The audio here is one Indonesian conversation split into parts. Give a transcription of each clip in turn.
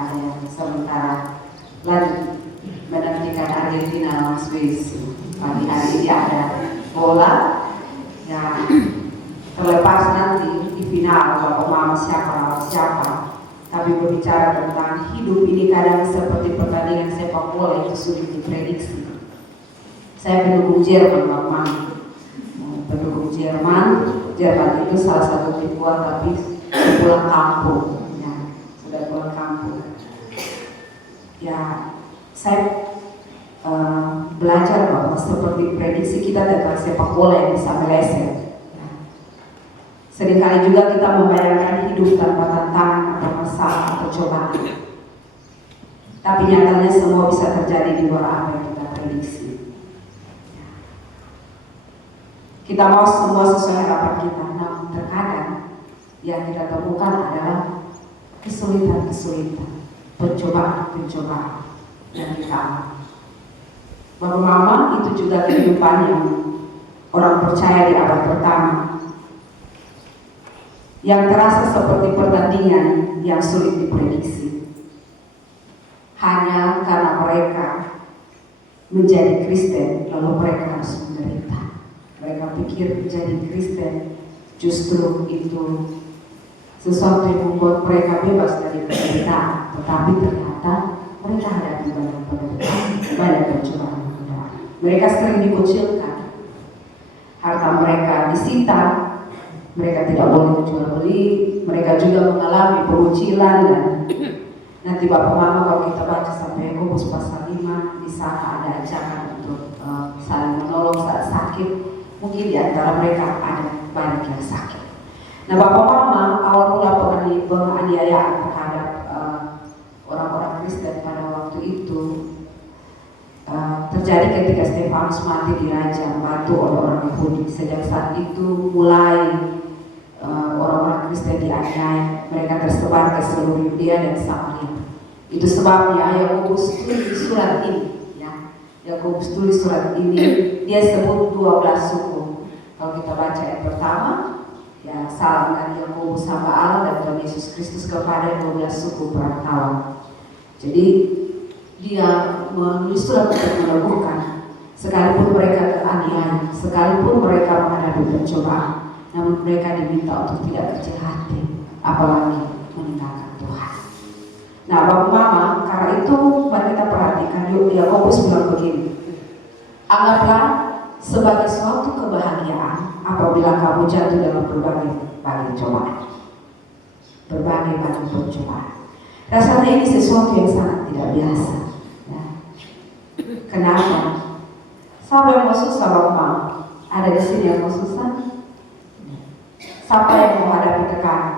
ada yang sementara lagi menantikan Argentina lawan Swiss. Pagi hari ini ada bola yang terlepas nanti di final Bapak Mama siapa lawan siapa. Tapi berbicara tentang hidup ini kadang seperti pertandingan sepak bola itu sulit diprediksi. Saya pendukung Jerman Bapak Mama. Pendukung Jerman itu salah satu tim kuat tapi pulang kampung, ya, sudah pulang kampung. Ya, saya belajar bahwa seperti prediksi kita tentang sepak bola yang bisa meleset. Ya. Seringkali juga kita membayangkan hidup tanpa tantangan atau masalah atau cobaan. Tapi nyatanya semua bisa terjadi di luar apa yang kita prediksi. Kita mau semua sesuai harapan kita, namun terkadang yang kita temukan adalah kesulitan-kesulitan, pencobaan-pencobaan yang kita alami. Bapak Mama itu juga kehidupan yang orang percaya di abad pertama, yang terasa seperti pertandingan yang sulit diprediksi. Hanya karena mereka menjadi Kristen, lalu mereka harus menderita. Mereka pikir menjadi Kristen justru itu sesuatu yang membuat mereka bebas dari penderitaan, tetapi ternyata mereka hadapi banyak penderitaan, banyak pencobaan. Mereka sering dikucilkan, harta mereka disita, mereka tidak boleh jual beli, mereka juga mengalami pengucilan dan nanti Bapak Mama kalau kita baca sampai Yakobus pasal 5 di sana ada ajakan untuk saling menolong saat sakit. Mungkin di antara mereka ada banyak yang sakit. Nah, Bapak Mama awal mula penganiayaan terhadap orang-orang Kristen pada waktu itu terjadi ketika Stefanus mati dirajam batu oleh orang Yahudi. Sejak saat itu mulai orang-orang Kristen dianiaya, mereka tersebar ke seluruh Yudea dan Samaria. Itu sebabnya Yakobus tulis surat ini. Yakobus tulis surat ini, dia sebut 12 suku. Kalau kita baca ayat pertama, ya salam dari Yakobus hamba Allah dan Tuhan Yesus Kristus kepada 12 suku perantauan. Jadi dia menulis surat untuk meneguhkan, sekalipun mereka teraniaya, sekalipun mereka menghadapi pencobaan, namun mereka diminta untuk tidak kecil hati, apalagi meninggalkan Tuhan. Nah, Bapak Mama, karena itu mari kita perhatikan Yakobus bilang begini. Anggaplah sebagai suatu kebahagiaan apabila kamu jatuh dalam berbagai cobaan. Berbagai pencobaan. Rasanya ini sesuatu yang sangat tidak biasa. Ya. Kenapa? Siapa yang mau susah, Bapak Mama? Ada di sini yang mau susah? Siapa yang mau hadapi tekanan?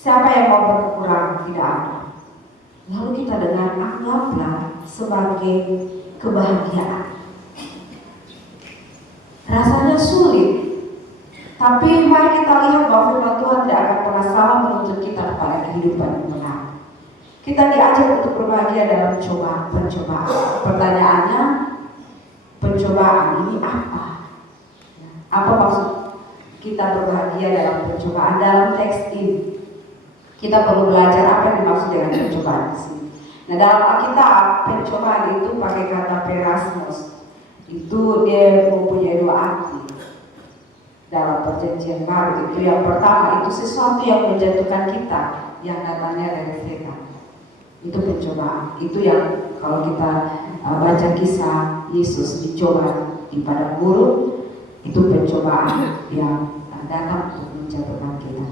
Siapa yang mau berkurang? Tidak ada. Lalu kita dengar anggaplah sebagai kebahagiaan. Rasanya sulit, tapi mari kita lihat bahwa firman Tuhan tidak akan pernah salah menuntut kita kepada kehidupan yang benar. Kita diajak untuk berbahagia dalam pencobaan. Pertanyaannya, pencobaan ini apa? Apa maksud kita berbahagia dalam pencobaan? Dalam teks ini kita perlu belajar apa yang dimaksud dengan pencobaan di sini. Nah, dalam Alkitab pencobaan itu pakai kata perasmos. Itu dia mempunyai dua arti. Dalam perjanjian baru itu yang pertama itu sesuatu yang menjatuhkan kita, yang datangnya dari setan. Itu pencobaan. Itu yang kalau kita baca kisah Yesus dicoba di padang gurun, itu pencobaan yang datang untuk menjatuhkan kita.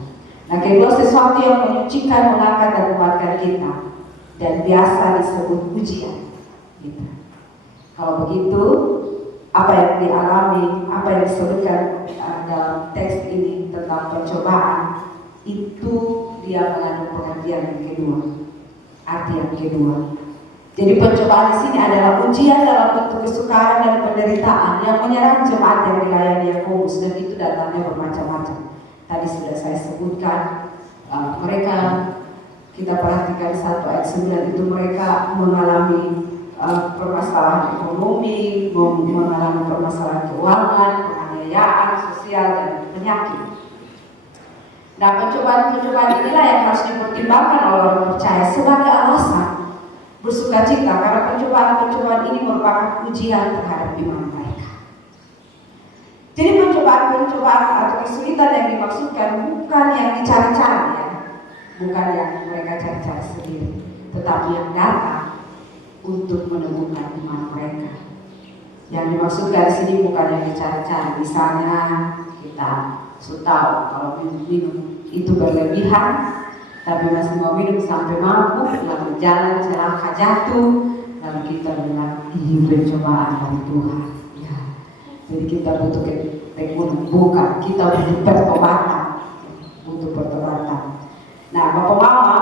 Nah, kedua sesuatu yang menyucikan, mengangkat dan menguatkan kita, dan biasa disebut ujian. Gitu. Kalau begitu, apa yang dialami, apa yang disebutkan dalam teks ini tentang pencobaan, itu dia mengandung pengertian yang kedua, arti yang kedua. Jadi pencobaan di sini adalah ujian dalam bentuk kesukaran dan penderitaan yang menyerang jemaat yang dilayani Yakobus, dan itu datangnya bermacam-macam. Tadi sudah saya sebutkan, mereka kita perhatikan 1 ayat 9 itu mereka mengalami permasalahan ekonomi, mengalami permasalahan keuangan, penganiayaan sosial dan penyakit. Nah, pencobaan-pencobaan inilah yang harus dipertimbangkan oleh orang percaya sebagai alasan bersuka cita, karena pencobaan-pencobaan ini merupakan ujian terhadap iman mereka. Jadi pencobaan-pencobaan atau kesulitan yang dimaksudkan bukan yang dicari-cari ya, bukan yang mereka cari-cari sendiri, tetapi yang datang untuk menemukan iman mereka. Yang dimaksudkan di sini bukan yang dicari-cari. Misalnya kita sudah tahu kalau minum itu berlebihan, tapi masih mau minum sampai mabuk, lalu jalan celaka jatuh, lalu kita bilang ini pencobaan dari Tuhan. Ya. Jadi kita butuh ketekunan, bukan, kita butuh pertobatan, butuh pertobatan. Nah, Bapak Mama,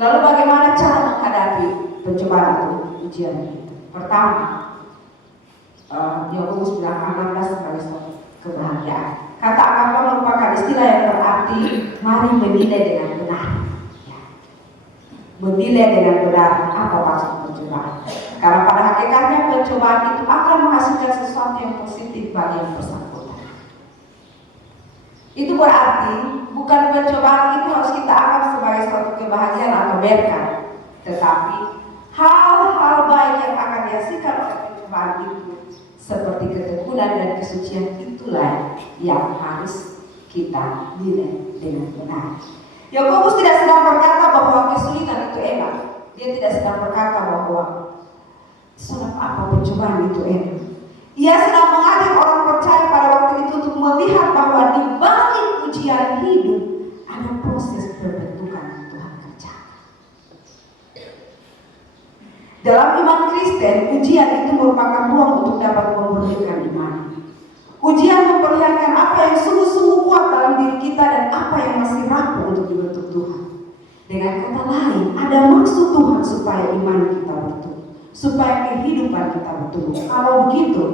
lalu bagaimana cara menghadapi pencobaan itu, ujian itu? Pertama, Yakobus bilang anggaplah sebagai suatu kebahagiaan. Kata anggaplah merupakan istilah yang berarti mari menilai dengan benar. Ya. Menilai dengan benar apa maksud pencobaan. Karena pada hakikatnya pencobaan itu akan menghasilkan sesuatu yang positif bagi yang bersangkutan. Itu berarti bukan pencobaan itu harus kita anggap sebagai suatu kebahagiaan atau berkah, tetapi hal-hal baik yang akan dihasilkan oleh pencobaan itu seperti ketekunan dan kesucian itulah yang harus kita nilai dengan benar. Yakobus tidak sedang berkata bahwa kesulitan itu enak. Dia tidak sedang berkata bahwa sebab apa pencobaan itu enak. Ia sedang mengajak orang percaya pada waktu itu untuk melihat bahwa di balik ujian hidup ada proses pembentukan yang Tuhan kerjakan. Dalam iman Kristen, ujian itu merupakan ruang untuk dapat memulihkan iman. Ujian memperlihatkan apa yang sungguh-sungguh kuat dalam diri kita dan apa yang masih rapuh untuk dibentuk Tuhan. Dengan kata lain, ada maksud Tuhan supaya iman kita bertumbuh, supaya kehidupan kita bertumbuh. Kalau begitu,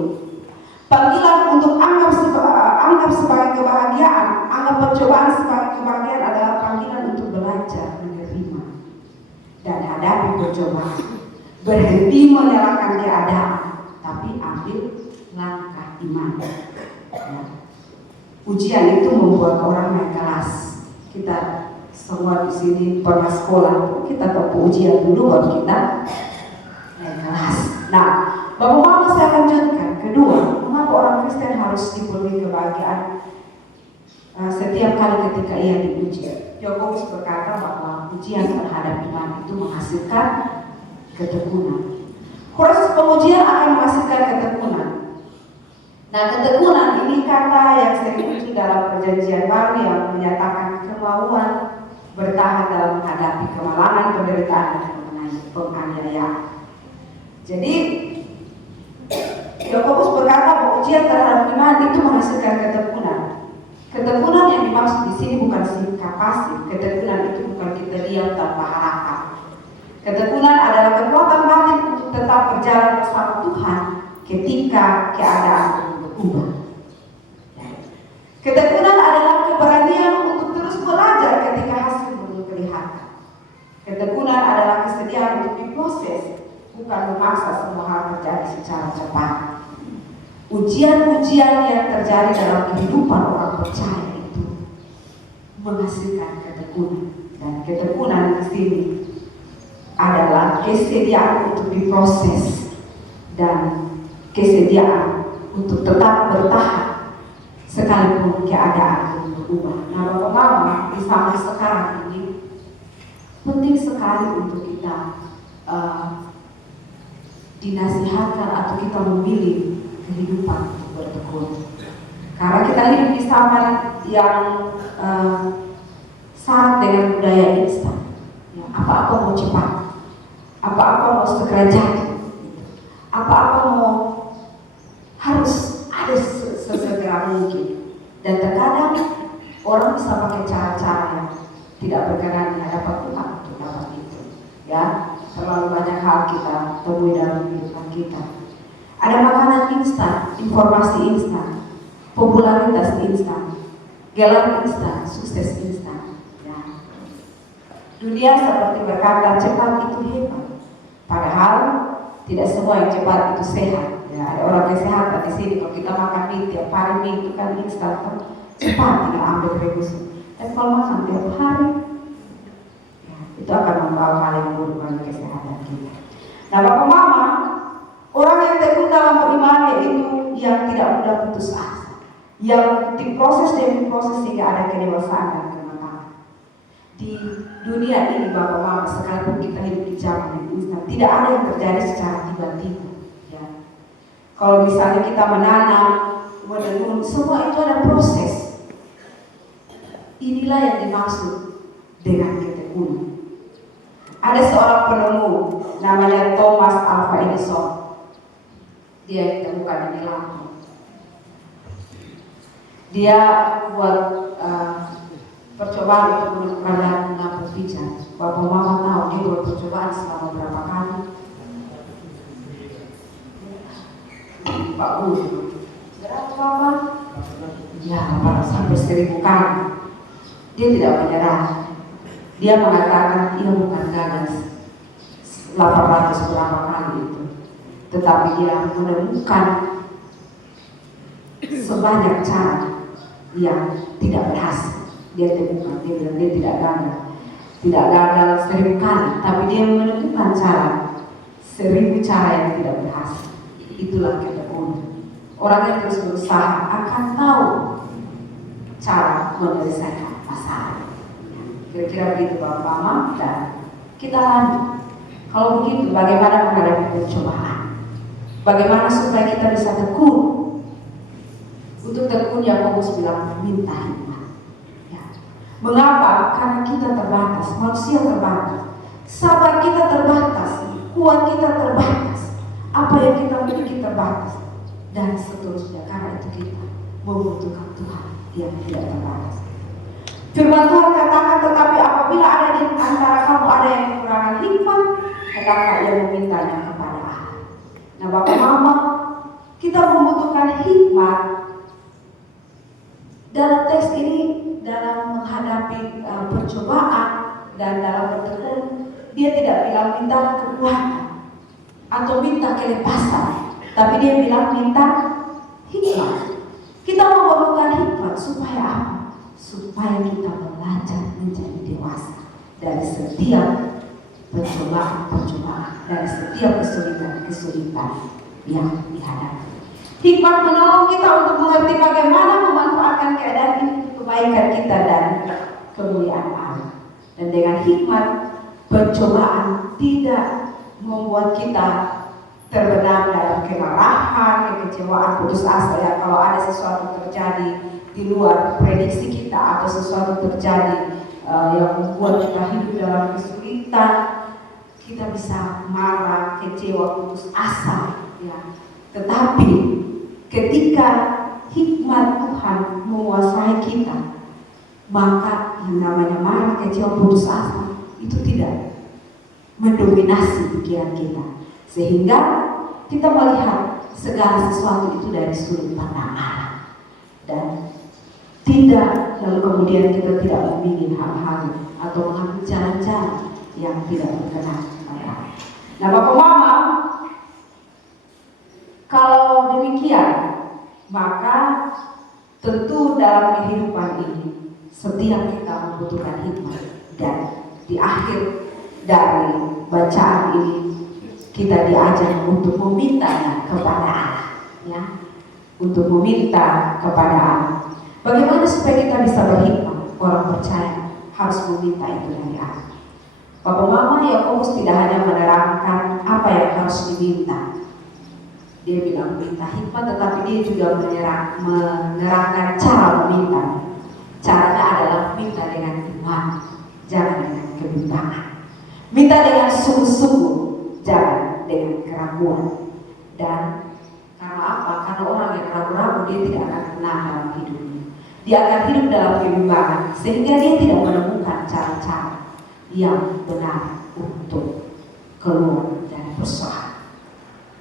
panggilan untuk anggap sebagai kebahagiaan, anggap pencobaan sebagai kebahagiaan adalah panggilan untuk belajar menerima dan hadapi pencobaan. Berhenti menyalahkan keadaan, tapi ambil langkah iman. Ya. Ujian itu membuat orang naik kelas. Kita semua di sini pernah sekolah, kita tahu ujian dulu baru kita naik kelas. Nah, Bapak Mama saya lanjutkan. Kedua, mengapa orang Kristen harus diberi kebahagiaan setiap kali ketika ia diuji? Yakobus berkata bahwa ujian terhadap iman itu menghasilkan ketekunan. Proses pengujian akan menghasilkan ketekunan. Nah, ketekunan ini kata yang sering muncul dalam perjanjian baru yang menyatakan kemauan bertahan dalam menghadapi kemalangan, penderitaan, dan penganiayaan. Jadi, Yakobus berkata bahwa ujian terhadap iman itu menghasilkan ketekunan. Ketekunan yang dimaksud di sini bukan sikap pasif. Ketekunan itu bukan kita diam tanpa harapan. Ketekunan adalah kekuatan batin untuk tetap berjalan bersama Tuhan ketika keadaan berubah. Ketekunan adalah keberanian untuk terus belajar ketika hasil belum kelihatan. Ketekunan adalah kesediaan untuk diproses, bukan memaksa semua hal terjadi secara cepat. Ujian-ujian yang terjadi dalam kehidupan orang percaya itu menghasilkan ketekunan, dan ketekunan di sini adalah kesediaan untuk diproses dan kesediaan untuk tetap bertahan sekalipun keadaan berubah. Nah, Bapak Mama, di zaman sekarang ini penting sekali untuk kita dinasihatkan atau kita memilih kehidupan untuk bertekun. Karena kita hidup di zaman yang syarat dengan budaya instan. Ya, apa-apa mau cepat, apa-apa mau segera jadi, apa-apa mau harus ada sesegera mungkin. Dan terkadang orang bisa pakai cara-cara yang tidak berkenan di hadapan Tuhan untuk dapat itu. Ya, terlalu banyak hal kita temui dalam kehidupan kita. Ada makanan instan, informasi instan, popularitas instan, gelar instan, sukses instan. Ya. Dunia seperti berkata cepat itu hebat, padahal tidak semua yang cepat itu sehat. Ya, ada orang kesehatan di sini. Kalau kita makan mie tiap hari, mie itu kan instan, cepat tinggal ambil rebus. Kalau makan tiap hari, ya, itu akan membawa hal yang buruk bagi kesehatan kita. Nah, Bapak Mama, orang yang tekun dalam beriman yaitu yang tidak mudah putus asa, yang diproses demi proses sehingga ada kedewasaan dan kematangan. Di dunia ini Bapak Mama, sekalipun kita hidup di zaman yang instan, tidak ada yang terjadi secara tiba-tiba. Ya. Kalau misalnya kita menanam, menenun, semua itu ada proses. Inilah yang dimaksud dengan ketekunan. Ada seorang penemu namanya Thomas Alva Edison. Dia ditemukan di Milano. Dia buat percobaan untuk menemukan lampu pijar. Bapak Mama tahu dia buat percobaan selama berapa kali? 40. Berapa Mama? Ya, sampai 1000 kali. Dia tidak menyerah. Dia mengatakan ia bukan gagal 800 berapa kali itu, tetapi dia menemukan sebanyak cara yang tidak berhasil. Dia temukan, dia bilang dia tidak gagal 1000 kali, tapi dia menemukan cara 1000 cara yang tidak berhasil. Itulah ketekunan. Orang yang terus berusaha akan tahu cara menyelesaikan masalah. Kira-kira begitu Bapak Mama, dan kita lanjut. Kalau begitu, bagaimana menghadapi pencobaan? Bagaimana supaya kita bisa tekun? Untuk tekun Yakobus bilang minta hikmat. Ya. Mengapa? Karena kita terbatas, manusia terbatas, sabar kita terbatas, kuat kita terbatas, apa yang kita miliki terbatas, dan seterusnya. Karena itu kita membutuhkan Tuhan yang tidak terbatas. Firman Tuhan katakan, tetapi apabila ada di antara kamu ada yang kekurangan hikmat, hendaklah ia memintanya kepada Allah. Nah Bapak Mama, kita membutuhkan hikmat. Dalam teks ini, dalam menghadapi percobaan dan dalam bertekun, dia tidak bilang minta kekuatan atau minta kelepasan, tapi dia bilang minta hikmat. Kita memerlukan hikmat supaya apa? Supaya kita belajar menjadi dewasa dari setiap percobaan, dari setiap kesulitan yang dihadapi. Hikmat menolong kita untuk mengerti bagaimana memanfaatkan keadaan ini untuk kebaikan kita dan kemuliaan Allah. Dan dengan hikmat, pencobaan tidak membuat kita terbenam dalam kemarahan, kekecewaan, putus asa. Ya, kalau ada sesuatu terjadi di luar prediksi kita atau sesuatu terjadi yang membuat kita hidup dalam kesulitan, kita bisa marah, kecewa, putus asa. Ya. Tetapi ketika hikmat Tuhan menguasai kita, maka yang namanya marah, kecewa, putus asa itu tidak mendominasi pikiran kita, sehingga kita melihat segala sesuatu itu dari sudut pandang Allah, dan tidak lalu kemudian kita tidak memilih hal-hal atau mengambil jalan-jalan yang tidak berkenan kepada Allah. Nah Bapak Mama, kalau demikian, maka tentu dalam kehidupan ini setiap kita membutuhkan hikmat, dan di akhir dari bacaan ini kita diajar untuk memintanya kepada Allah, ya, untuk meminta kepada Allah. Bagaimana supaya kita bisa berhikmat? Orang percaya harus meminta itu dari Allah. Bapak Mama, Yakobus tidak hanya menerangkan apa yang harus diminta. Dia bilang minta hikmat, tetapi dia juga menerangkan cara meminta. Caranya adalah minta dengan iman, jangan dengan kebimbangan. Minta dengan sungguh-sungguh, jangan dengan keraguan. Dan karena apa? Karena orang yang ragu-ragu dia tidak akan tenang dalam hidupnya. Dia akan hidup dalam kebimbangan, sehingga dia tidak menemukan cara-cara yang benar untuk keluar dari persoalan.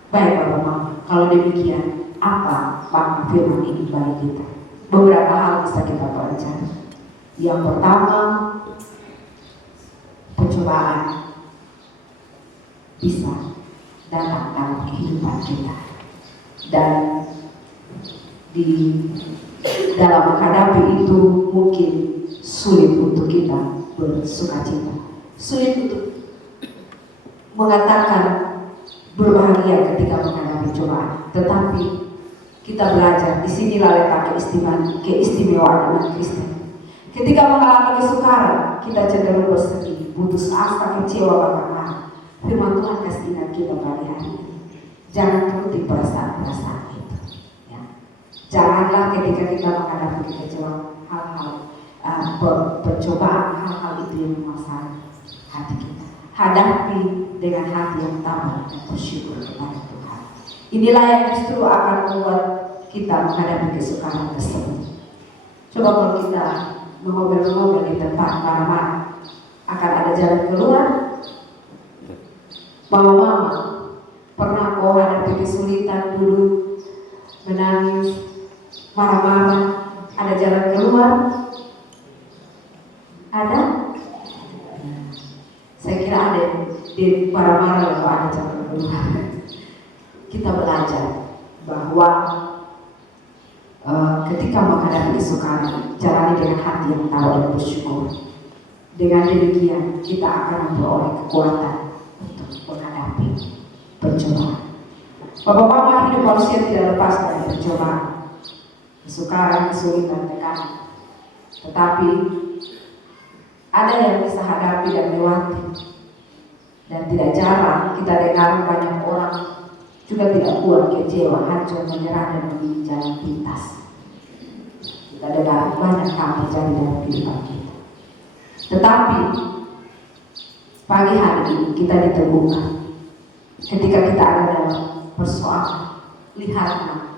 Baik Bapak Mama, kalau demikian, apa makna firman ini bagi kita? Beberapa hal bisa kita pelajari. Yang pertama, pencobaan bisa datang dalam kehidupan kita, dan di dalam menghadapi itu mungkin sulit untuk kita bersukacita, sulit untuk mengatakan berbahagia ketika menghadapi cobaan. Tetapi kita belajar, disinilah letak keistimewaan umat Kristen. Ketika mengalami kesukaran, kita cenderung bersedih, putus asa, kecewa, bahkan marah. Firman Tuhan kasih ingat kita pagi hari ini. Jangan turuti perasaan-perasaan itu. Ya. Janganlah ketika kita menghadapi kekecewaan, hal-hal percobaan, hal-hal itu yang memaksa hati kita. Hadapi dengan hati yang tabah dan bersyukur kepada Tuhan. Inilah yang justru akan membuat kita menghadapi kesukaran tersebut. Coba kalau kita mengobrol-ngobrol di tempat mana akan ada jalan keluar. Mama, pernah kau hadapi kesulitan dulu, menangis, marah-marah, ada jalan keluar? Ada? Saya kira ada di marah-marah lalu ada jalan keluar. Kita belajar bahwa ketika menghadapi kesukaran, jalani dengan hati yang tahu dan bersyukur. Dengan demikian kita akan memperoleh kekuatan untuk menghadapi percobaan. Bapak-bapak, hidup manusia tidak lepas dari percobaan, kesukaran, kesulitan, tekanan. Tetapi ada yang bisa hadapi dan lewati. Dan tidak jarang kita dengar banyak orang juga tidak kuat, kecewa, hancur, menyerah dan memilih jalan pintas. Kita dengar banyak hal terjadi dalam kehidupan kita. Tetapi pagi hari ini kita diteguhkan. Ketika kita ada dalam persoalan, lihatlah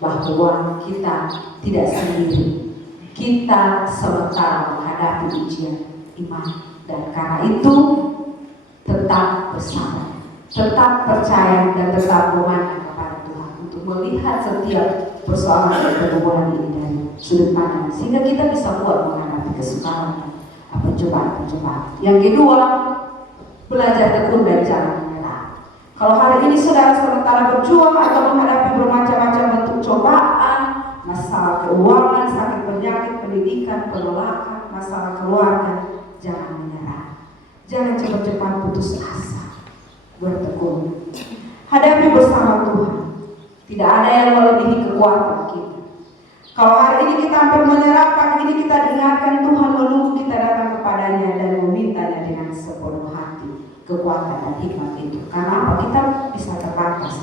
bahwa kita tidak sendiri. Kita sementara menghadapi ujian iman, dan karena itu tetap bersabar, tetap percaya dan tetap memandang kepada Tuhan untuk melihat setiap persoalan dan pergumulan ini dari sudut pandang, sehingga kita bisa kuat menghadapi kesukaran dan percobaan. Yang kedua, belajar tekun dan jangan menyerah. Kalau hari ini saudara sementara berjuang atau menghadapi bermacam-macam bentuk cobaan, masalah keuangan, sakit penyakit, pendidikan, penolakan, masalah keluarga, jangan menyerah. Jangan cepat-cepat putus asa. Bertekun. Hadapi bersama Tuhan. Tidak ada yang melebihi kekuatan kita. Kalau hari ini kita hampir menyerah, pagi ini kita diingatkan Tuhan menunggu kita datang kepadanya dan memintanya dengan sepenuh hati kekuatan dan hikmat itu. Karena apa? Kita bisa terbatas.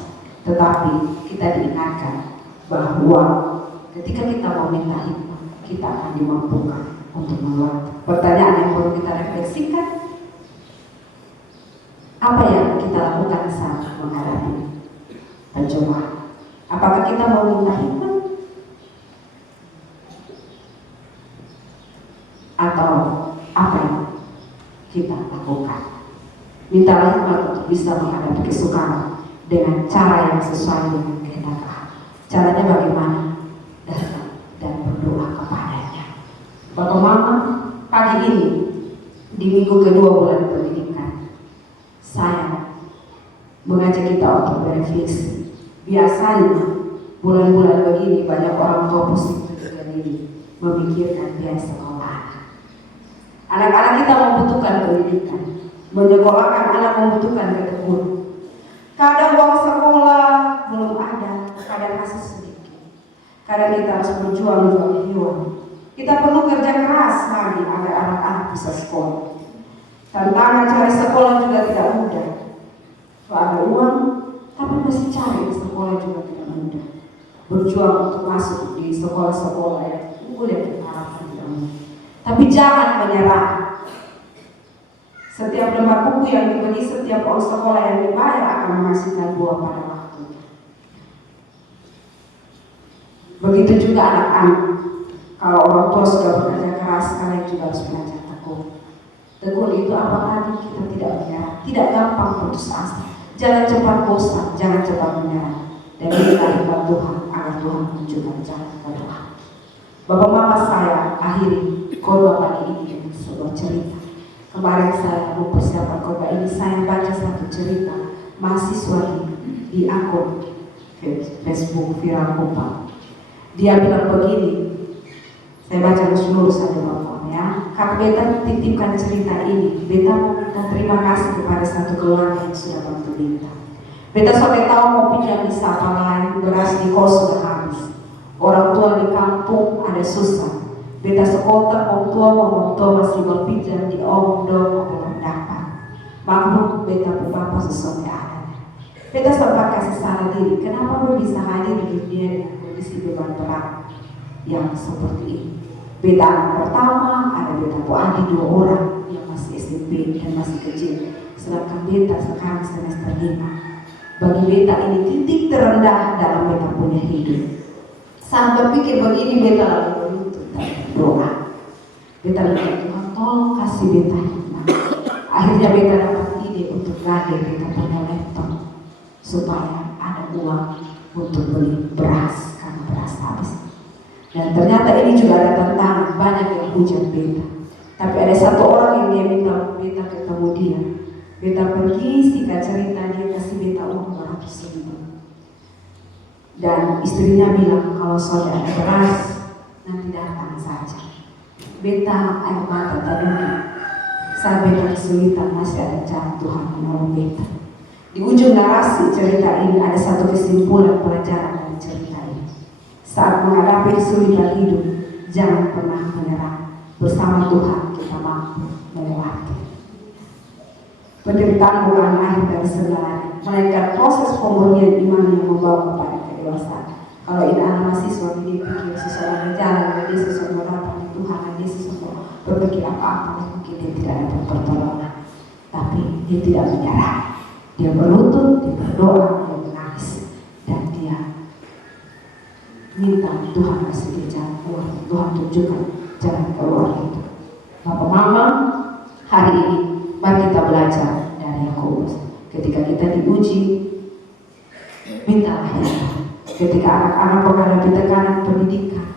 Tetapi kita diingatkan bahwa ketika kita meminta hikmat, kita akan dimampukan untuk melewati. Pertanyaan yang perlu kita refleksikan, apa yang kita lakukan saat menghadapi percobaan? Apakah kita mau minta hikmat? Atau apa yang kita lakukan? Minta hikmat untuk bisa menghadapi kesukaran dengan cara yang sesuai dengan kehendak Allah. Caranya bagaimana? Datang dan berdoa kepadanya. Bapak Mama, pagi ini di minggu kedua bulan pendidikan, saya mengajak kita untuk berefleksi. Biasanya bulan-bulan begini banyak orang tua pusing ketika ini memikirkan biaya sekolah. Anak-anak kita membutuhkan pendidikan, menyekolahkan anak membutuhkan ketekunan. Kadang uang sekolah belum ada, kadang masih sedikit. Kadang kita harus berjuang jiwa. Kita perlu kerja keras lagi agar anak-anak bisa sekolah. Tantangan cari sekolah juga tidak mudah. Kalau ada uang, tapi mesti cari sekolah juga tidak mudah. Berjuang untuk masuk di sekolah-sekolah yang unggul yang kita harapkan tidak mudah. Tapi jangan menyerah. Setiap lembar buku yang dibeli, setiap uang sekolah yang dibayar akan menghasilkan buah pada waktunya. Begitu juga anak-anak. Kalau orang tua sudah bekerja keras, kalian juga harus belajar tekun. Tekun itu apa tadi? Kita tidak menyerah, tidak gampang putus asa. Jangan cepat bosan, jangan cepat menyerah. Dan minta hikmat Tuhan agar Tuhan menunjukkan jalan keluar. Bapak Mama, saya akhiri khotbah pagi ini dengan sebuah cerita. Kemarin saya mempersiapkan khotbah ini, saya baca satu cerita mahasiswa di akun Facebook Viral Kupang. Dia bilang begini, saya baca seluruh saja Bapak ya. ya. Kak beta titipkan cerita ini. Beta mau minta terima kasih kepada satu keluarga yang sudah bantu beta. Beta sampai tahu mau pinjam di siapa lain, beras di kos sudah habis. Orang tua di kampung ada susah. Beta sekolah orang tua masih berpinjam di om dong belum dapat. Maklum beta beberapa sesuatu ada. Beta sempat kasih saran diri, kenapa gue bisa hadir di dunia dengan kondisi beban berat yang seperti ini. Beta anak pertama, ada beta adik 2 orang yang masih SMP dan masih kecil. Sedangkan beta sekarang semester 5. Bagi beta ini titik terendah dalam beta punya hidup. Saat berpikir begini beta lalu berlutut dan berdoa. Beta minta Tuhan tolong kasih beta hikmat. Akhirnya beta dapat ide untuk lagi beta punya laptop supaya ada uang untuk beli beras karena beras habis. Dan ternyata ini juga ada tantangan, banyak yang hujat beta. Tapi ada satu orang yang dia minta beta ketemu dia. Beta pergi, singkat cerita dia kasih beta uang 200.000. Dan istrinya bilang kalau sudah ada beras nanti datang saja. Beta air mata tadi. Saat beta kesulitan masih ada cara Tuhan menolong beta. Di ujung narasi cerita ini ada satu kesimpulan pelajaran dari cerita ini. Saat menghadapi kesulitan hidup, jangan pernah menyerah. Bersama Tuhan kita mampu melewati. Penderitaan bukan akhir dari segalanya, melainkan proses pemurnian iman yang membawa kepada kedewasaan. Kalau ini anak mahasiswa dia pikir sesuatu berjalan, dia sesuatu datang di Tuhan, dia sesuatu berpikir apa-apa, mungkin dia tidak dapat pertolongan. Tapi dia tidak menyerah. Dia berlutut, dia berdoa, dia menangis, dan dia minta Tuhan kasih dia jalan keluar. Tuhan tunjukkan jalan keluar itu. Bapak Mama, hari ini mari kita belajar dari Yakobus. Ketika kita diuji, mintalah hikmat. Ketika anak-anak menghadapi tekanan pendidikan,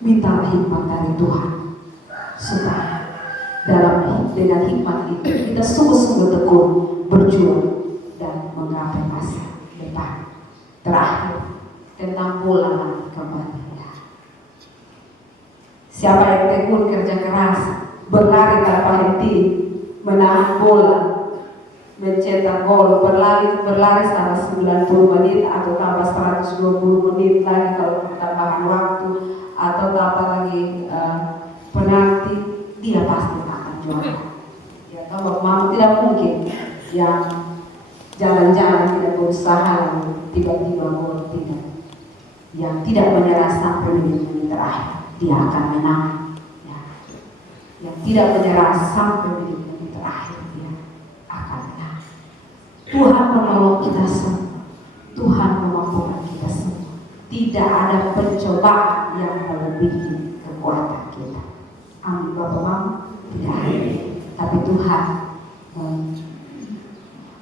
mintalah hikmat dari Tuhan supaya dengan hikmat itu kita sungguh-sungguh tekun berjuang dan menggapai masa depan. Terakhir tentang bola kembali. Siapa yang tekun kerja keras, berlari tanpa henti, menahan bola, mencetak gol, berlari selama 90 menit atau tambah 120 menit lagi kalau tambahan waktu atau tambah lagi penalti, dia pasti akan juara. Ya, kalau mau tidak mungkin yang jalan-jalan tidak berusaha tiba-tiba gol, tidak. Yang tidak menyerah sampai menit terakhir, dia akan menang. Ya. Yang tidak menyerah sampai menit terakhir, dia akan menang. Tuhan menolong kita semua. Tuhan memampukan kita semua. Tidak ada pencobaan yang melebihi kekuatan kita. Amin Bapak Mama, tidak ada. Tapi Tuhan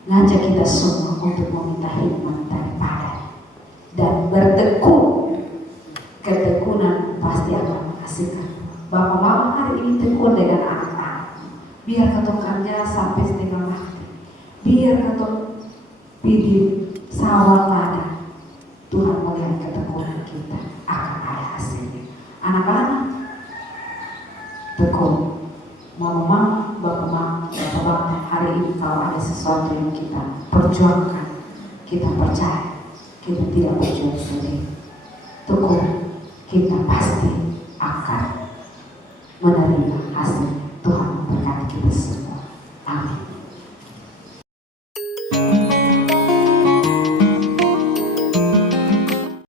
ngajak kita semua untuk meminta hikmat daripada dan bertekun. Ketekunan pasti akan menghasilkan. Bapak Mama hari ini tekun dengan anak-anak. Biar ketong kerja sampai setengah waktu. Biar ketong pilih sawah lada. Tuhan melihat ketekunan kita akan ada hasilnya. Anak-anak tekun. Mama, Bapak hari ini kalau ada sesuatu yang kita perjuangkan, kita percaya, kita tidak berjuang sendiri. Tekun, kita pasti akan menerima hasilnya.